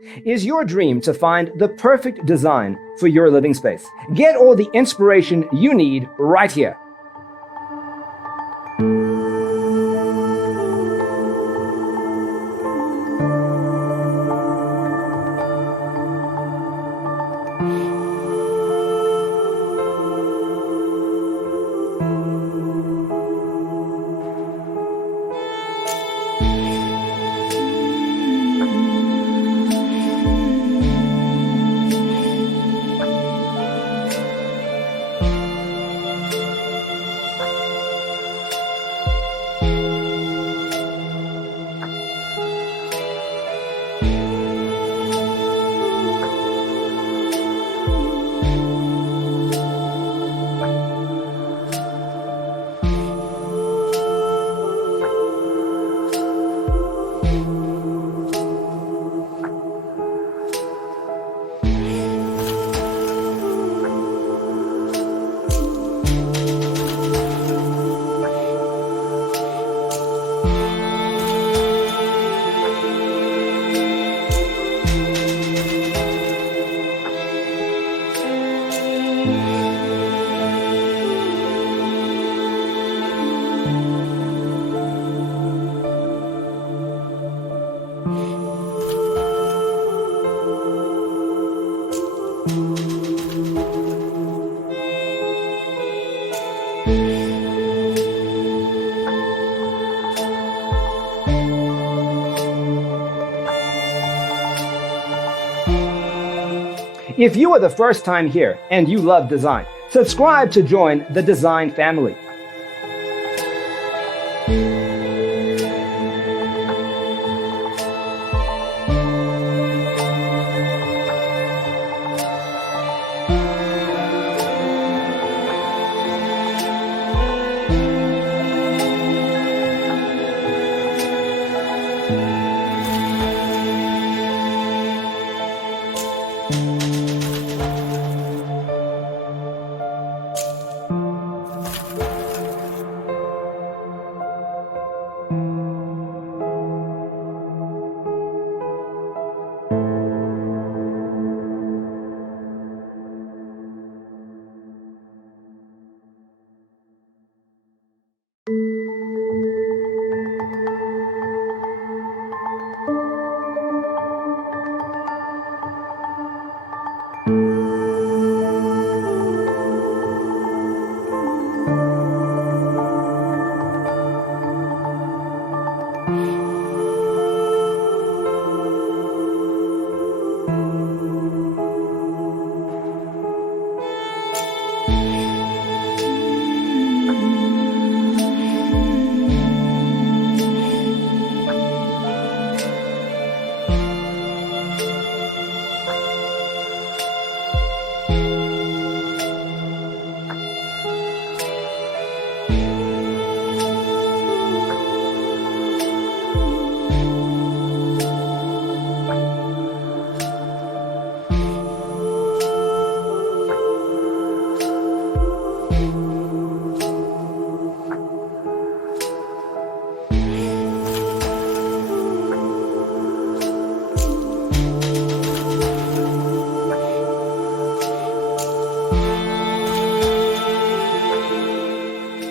Is your dream to find the perfect design for your living space? Get all the inspiration you need right here. If you are the first time here and you love design, subscribe to join the design family.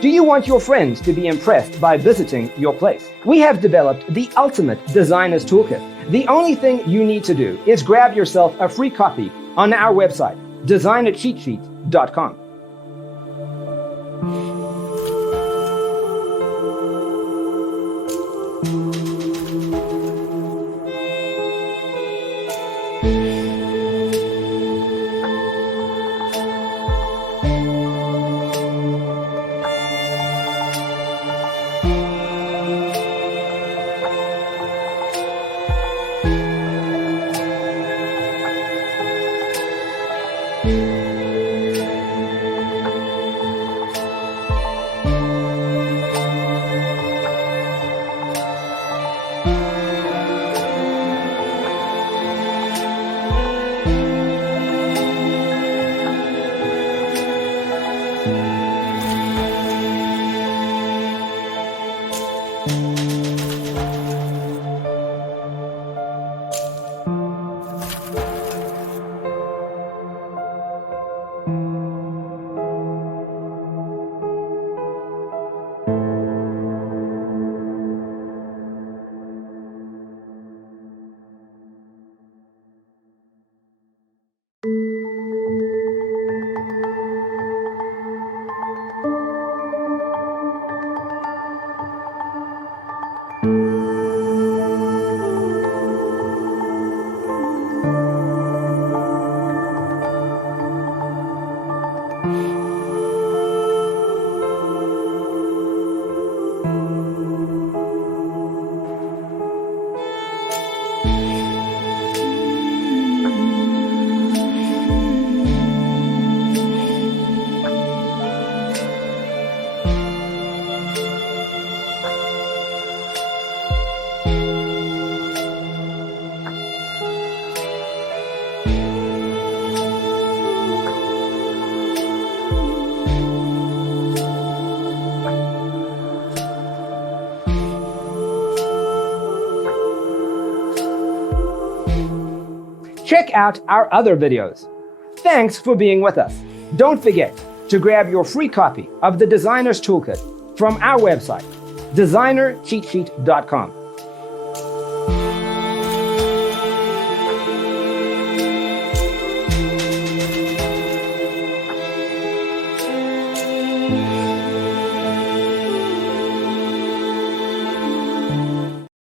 Do you want your friends to be impressed by visiting your place? We have developed the ultimate designer's toolkit. The only thing you need to do is grab yourself a free copy on our website, designercheatsheet.com. check out our other videos. Thanks for being with us. Don't forget to grab your free copy of the Designer's Toolkit from our website, designercheatsheet.com.